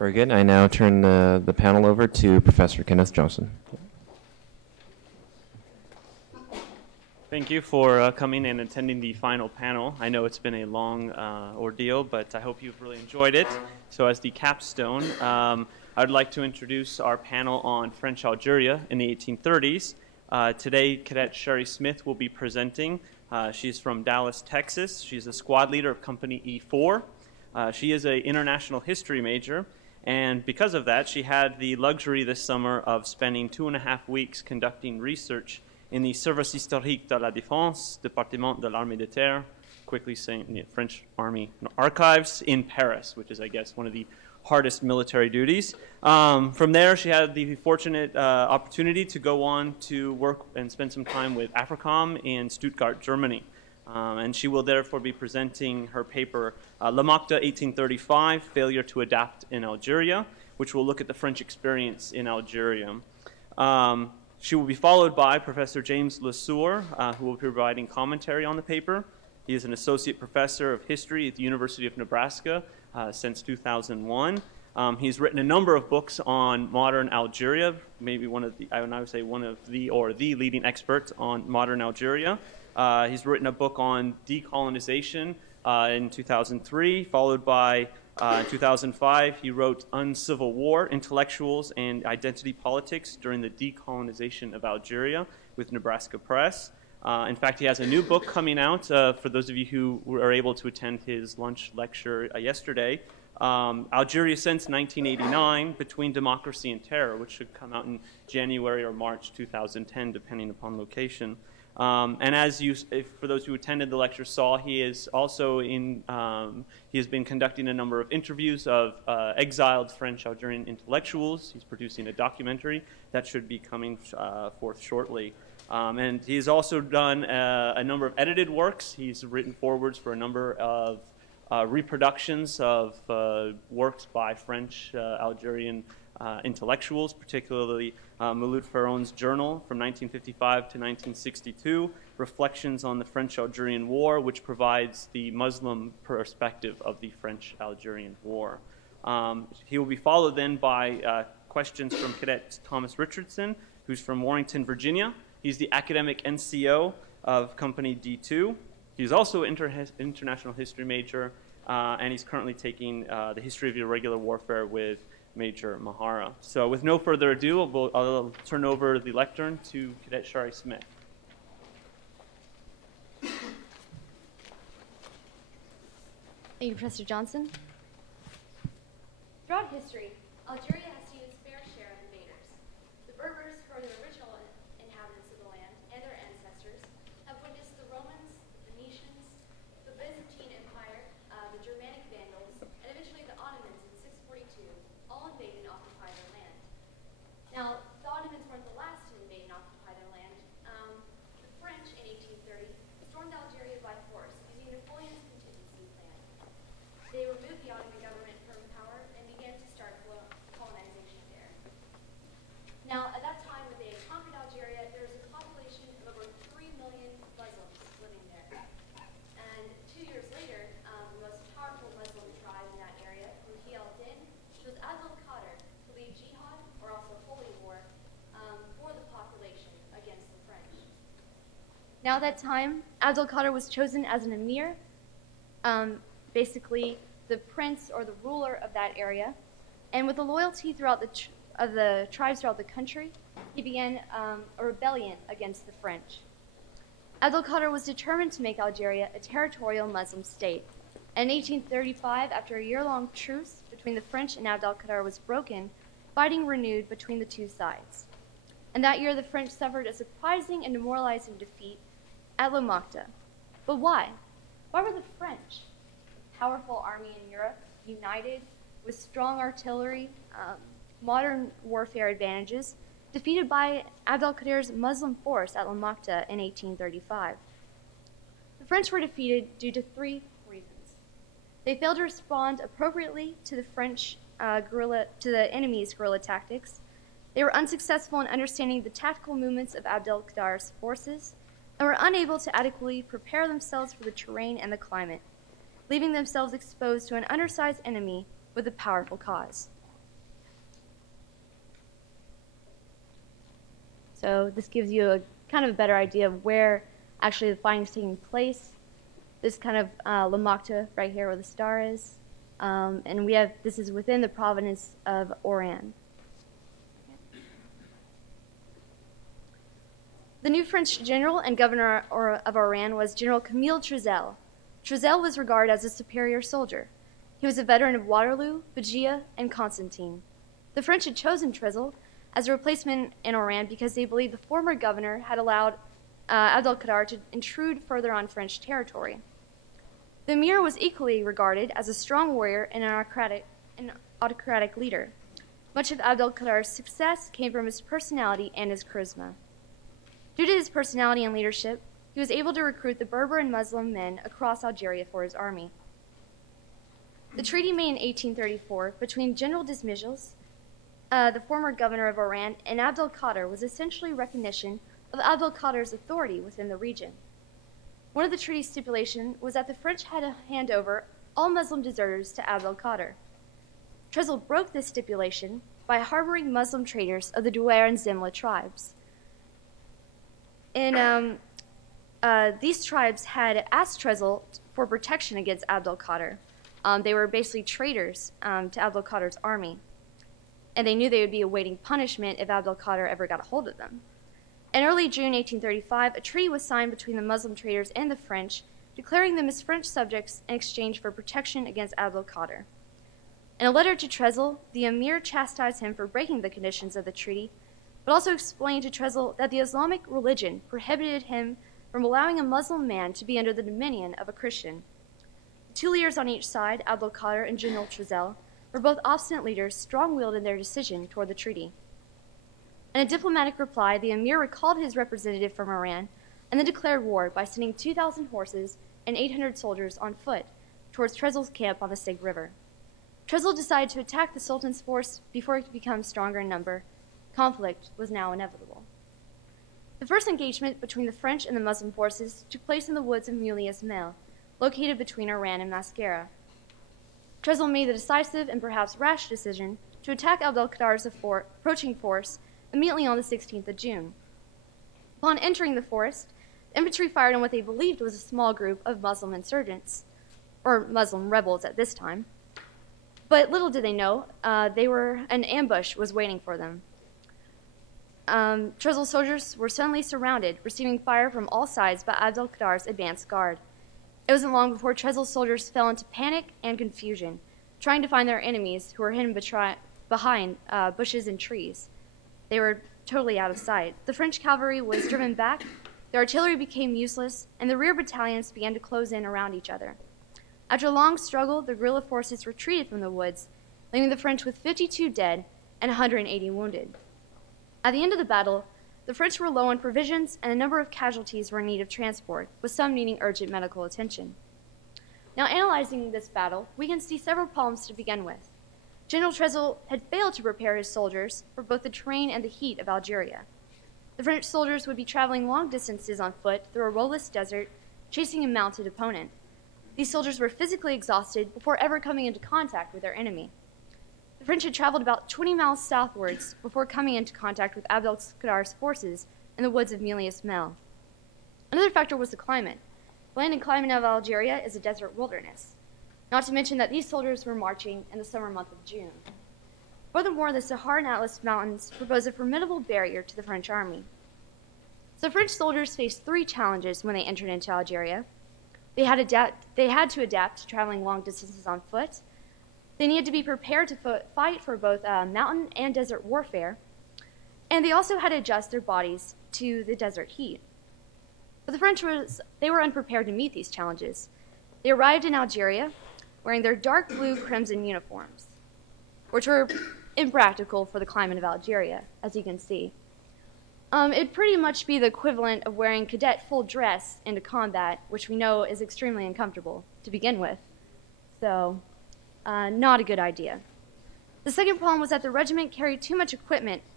Very good. I now turn the panel over to Professor Kenneth Johnson. Thank you for coming and attending the final panel. I know it's been a long ordeal, but I hope you've really enjoyed it. So as the capstone, I'd like to introduce our panel on French Algeria in the 1830s. Today, Cadet Sherry Smith will be presenting. She's from Dallas, Texas. She's a squad leader of Company E4. She is an international history major, and because of that, she had the luxury this summer of spending 2.5 weeks conducting research in the Service Historique de la Défense, Département de l'Armée de Terre, quickly saying French Army Archives in Paris, which is, I guess, one of the hardest military duties. From there, she had the fortunate opportunity to go on to work and spend some time with AFRICOM in Stuttgart, Germany. And she will therefore be presenting her paper, Le Makta 1835, Failure to Adapt in Algeria, which will look at the French experience in Algeria. She will be followed by Professor James Lesueur, who will be providing commentary on the paper. He is an associate professor of history at the University of Nebraska since 2001. He's written a number of books on modern Algeria, maybe one of the, I would say one of the, or the leading expert on modern Algeria. He's written a book on decolonization in 2003, followed by in 2005, he wrote Uncivil War, Intellectuals and Identity Politics During the Decolonization of Algeria with Nebraska Press. In fact, he has a new book coming out for those of you who were able to attend his lunch lecture yesterday, Algeria Since 1989, Between Democracy and Terror, which should come out in January or March 2010, depending upon location. And as you, for those who attended the lecture saw, he is also in, he has been conducting a number of interviews of exiled French Algerian intellectuals. He's producing a documentary that should be coming forth shortly. And he's also done a number of edited works. He's written forewords for a number of reproductions of works by French Algerian intellectuals, particularly Mouloud Ferron's journal from 1955 to 1962, Reflections on the French-Algerian War, which provides the Muslim perspective of the French-Algerian War. He will be followed then by questions from Cadet Thomas Richardson, who's from Warrenton, Virginia. He's the academic NCO of Company D2. He's also an international history major, and he's currently taking the history of irregular warfare with Major Mahara. So with no further ado, I'll turn over the lectern to Cadet Shari Smith. Thank you, Professor Johnson. Throughout history, Algeria has seen its fair share of invaders. The Berbers, who are the original inhabitants of the land and their ancestors, have witnessed the Romans, the Venetians, the Byzantine Empire, the Germanic Vandals, and eventually the Ottomans in 642, all invade and occupy their land. Now, the Ottomans weren't the last to invade and occupy their land. The French, in 1830, stormed Algeria by force using Napoleon's contingency plan. They removed the Ottoman government from power and began to start colonization there. Now, at that time, when they had conquered Algeria, there was a population of over 3 million Muslims living there. And 2 years later, the most powerful Muslim tribe in that area, Ruhi al-Din, chose Abdul Qadir to lead jihad, or also holy war, for the population against the French. Now at that time, Abdul Qadir was chosen as an emir, basically the prince or the ruler of that area, and with the loyalty throughout the tribes throughout the country, he began a rebellion against the French. Abdul Qadir was determined to make Algeria a territorial Muslim state. And in 1835, after a year-long truce between the French and Abdul Qadir was broken, fighting renewed between the two sides. And that year, the French suffered a surprising and demoralizing defeat at Le Makta. But why? Why were the French, a powerful army in Europe, united with strong artillery, modern warfare advantages, defeated by Abdul Qadir's Muslim force at La Makta in 1835. The French were defeated due to 3 reasons. They failed to respond appropriately to the enemy's guerrilla tactics. They were unsuccessful in understanding the tactical movements of Abdul Qadir's forces, and were unable to adequately prepare themselves for the terrain and the climate, leaving themselves exposed to an undersized enemy with a powerful cause. So this gives you a kind of a better idea of where actually the fighting is taking place. This kind of Lamacta right here where the star is. And this is within the province of Oran. The new French general and governor of Oran was General Camille Trezel. Trezel was regarded as a superior soldier. He was a veteran of Waterloo, Begia, and Constantine. The French had chosen Trezel as a replacement in Oran because they believed the former governor had allowed Abdelkader to intrude further on French territory. The emir was equally regarded as a strong warrior and an autocratic leader. Much of Abdelkader's success came from his personality and his charisma. Due to his personality and leadership, he was able to recruit the Berber and Muslim men across Algeria for his army. The treaty made in 1834 between General Desmijels, the former governor of Oran, and Abdelkader was essentially recognition of Abdelkader's authority within the region. One of the treaty's stipulations was that the French had to hand over all Muslim deserters to Abdelkader. Trezel broke this stipulation by harboring Muslim traders of the Douar and Zimla tribes. These tribes had asked Trezel for protection against Abdelkader. They were basically traitors to Abdelkader's army, and they knew they would be awaiting punishment if Abdelkader ever got a hold of them. In early June 1835, a treaty was signed between the Muslim traders and the French, declaring them as French subjects in exchange for protection against Abdelkader. In a letter to Trezel, the emir chastised him for breaking the conditions of the treaty, but also explained to Trezel that the Islamic religion prohibited him from allowing a Muslim man to be under the dominion of a Christian. The two leaders on each side, Abdelkader and General Trezel, were both obstinate leaders, strong-willed in their decision toward the treaty. In a diplomatic reply, the emir recalled his representative from Iran and then declared war by sending 2,000 horses and 800 soldiers on foot towards Trezel's camp on the Sig River. Trezel decided to attack the Sultan's force before it could become stronger in number. Conflict was now inevitable. The first engagement between the French and the Muslim forces took place in the woods of Mulias Mel, located between Oran and Mascara. Trezel made the decisive and perhaps rash decision to attack Abdelkader's approaching force immediately on the 16th of June. Upon entering the forest, the infantry fired on what they believed was a small group of Muslim insurgents, or Muslim rebels at this time. But little did they know, an ambush was waiting for them. Trezel's soldiers were suddenly surrounded, receiving fire from all sides by Abdelkader's advanced guard. It wasn't long before Trezel's soldiers fell into panic and confusion, trying to find their enemies who were hidden behind bushes and trees. They were totally out of sight. The French cavalry was driven back, the artillery became useless, and the rear battalions began to close in around each other. After a long struggle, the guerrilla forces retreated from the woods, leaving the French with 52 dead and 180 wounded. At the end of the battle, the French were low on provisions, and a number of casualties were in need of transport, with some needing urgent medical attention. Now, analyzing this battle, we can see several problems to begin with. General Trezel had failed to prepare his soldiers for both the terrain and the heat of Algeria. The French soldiers would be traveling long distances on foot through a roadless desert, chasing a mounted opponent. These soldiers were physically exhausted before ever coming into contact with their enemy. The French had traveled about 20 miles southwards before coming into contact with Abdelkader's forces in the woods of Mulias Mel. Another factor was the climate. The land and climate of Algeria is a desert wilderness, not to mention that these soldiers were marching in the summer month of June. Furthermore, the Sahara and Atlas Mountains propose a formidable barrier to the French army. So French soldiers faced three challenges when they entered into Algeria. They had to adapt to traveling long distances on foot. They needed to be prepared to fight for both mountain and desert warfare, and they also had to adjust their bodies to the desert heat. But the French were unprepared to meet these challenges. They arrived in Algeria wearing their dark blue crimson uniforms, which were impractical for the climate of Algeria, as you can see. It'd pretty much be the equivalent of wearing cadet full dress into combat, which we know is extremely uncomfortable to begin with. So, not a good idea. The second problem was that the regiment carried too much equipment for